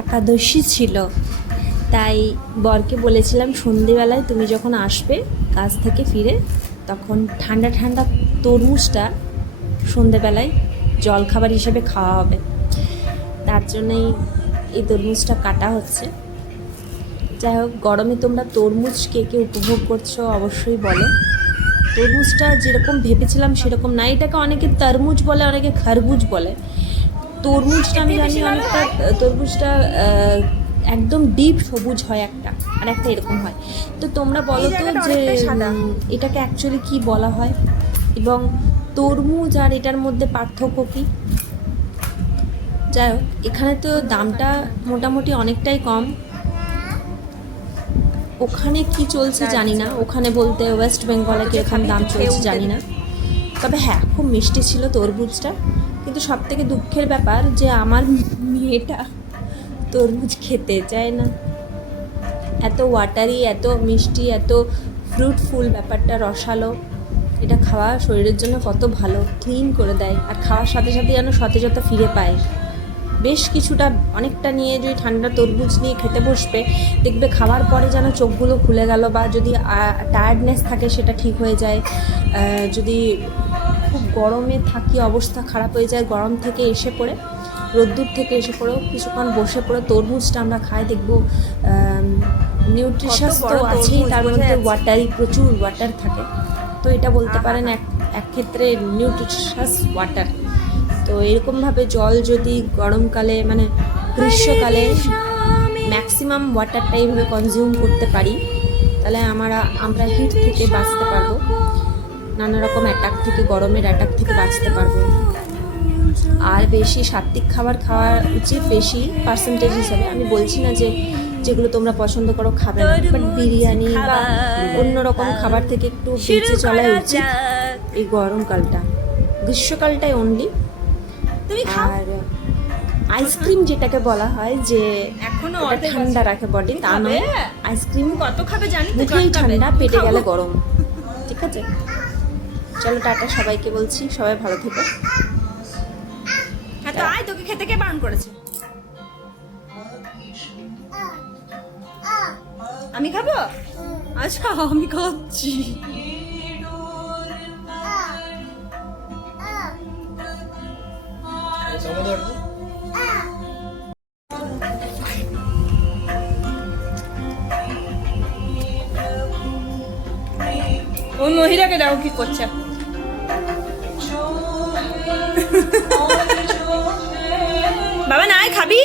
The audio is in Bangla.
একাদশী ছিল, তাই বরকে বলেছিলাম সন্ধেবেলায় তুমি যখন আসবে কাজ থেকে ফিরে তখন ঠান্ডা ঠান্ডা তরমুজটা সন্ধেবেলায় জলখাবার হিসেবে খাওয়া হবে। তার জন্যই এই তরমুজটা কাটা হচ্ছে। যাই হোক, গরমে তোমরা তরমুজ কে কে উপভোগ করছো অবশ্যই বলো। তরমুজটা যেরকম ভেবেছিলাম সেরকম না। এটাকে অনেকে তরমুজ বলে, অনেকে খরবুজ বলে। তরমুজটা আমি জানি অনেকটা, তরমুজটা একদম ডিপ সবুজ হয় একটা, আর একটা এরকম হয়। তো তোমরা বলো তো যে এটাকে অ্যাকচুয়ালি কি বলা হয়, এবং তরমুজ আর এটার মধ্যে পার্থক্য কী? যাই হোক, এখানে তো দামটা মোটামুটি অনেকটাই কম। ওখানে কি চলছে জানি না, ওখানে বলতে ওয়েস্ট বেঙ্গলে কীরকম দাম চলছে জানি না। তবে হ্যাঁ, খুব মিষ্টি ছিল তরমুজটা। কিন্তু সব থেকে দুঃখের ব্যাপার যে আমার মেয়েটা তরমুজ খেতে চায় না। এত ওয়াটারি, এত মিষ্টি, এত ফ্রুটফুল, ব্যাপারটা রসালো। এটা খাওয়া শরীরের জন্য কত ভালো, ক্লিন করে দেয়, আর খাওয়ার সাথে সাথে যেন সতেজতা ফিরে পায়। বেশ কিছুটা, অনেকটা নিয়ে যদি ঠান্ডা তরমুজ নিয়ে খেতে বসবে, দেখবে খাওয়ার পরে যেন চোখগুলো খুলে গেল, বা যদি টায়ার্ডনেস থাকে সেটা ঠিক হয়ে যায়। যদি খুব গরমে থাকি, অবস্থা খারাপ হয়ে যায়, গরম থেকে এসে পড়ে, রোদ্দুর থেকে এসে পড়েও কিছুক্ষণ বসে পড়ে তরমুজটা আমরা খাই, দেখবো নিউট্রিশাস তো আছেই, তার মধ্যে ওয়াটারি, প্রচুর ওয়াটার থাকে। তো এটা বলতে পারেন এক ক্ষেত্রে নিউট্রিশাস ওয়াটার। তো এরকমভাবে জল যদি গরমকালে, মানে গ্রীষ্মকালে ম্যাক্সিমাম ওয়াটারটা এইভাবে কনজিউম করতে পারি, তাহলে আমরা হিট থেকে বাঁচতে পারবো, নানা রকম অ্যাটাক থেকে, গরমের অ্যাটাক থেকে বাঁচতে পারবো। আর বেশি সাত্বিক খাবার খাওয়া উচিত, বেশি পার্সেন্টেজ হিসাবে। আমি বলছি না যে যেগুলো তোমরা পছন্দ করো খাবে না, বাট বিরিয়ানি বা অন্যরকম খাবার থেকে একটু বেঁচে চলাই উচিত এই গরমকালটা, গ্রীষ্মকালটাই অনলি। আর আইসক্রিম যেটাকে বলা হয় যে এখনো ঠান্ডা রাখে বডি, তা নয়। আইসক্রিম কত খাবে জানি, মুখেই ঠান্ডা, পেটে গেলে গরম। ঠিক আছে, চলো টাটা, সবাইকে বলছি, সবাই ভালো থেকো। হ্যাঁ, তো আয়, তোকে খেতে কে বারণ করেছে? আমি খাবো? আচ্ছা, আমি খাচ্ছি। ওই মহিলাকে দেখো কি করছে। বাবা নাই খাবি?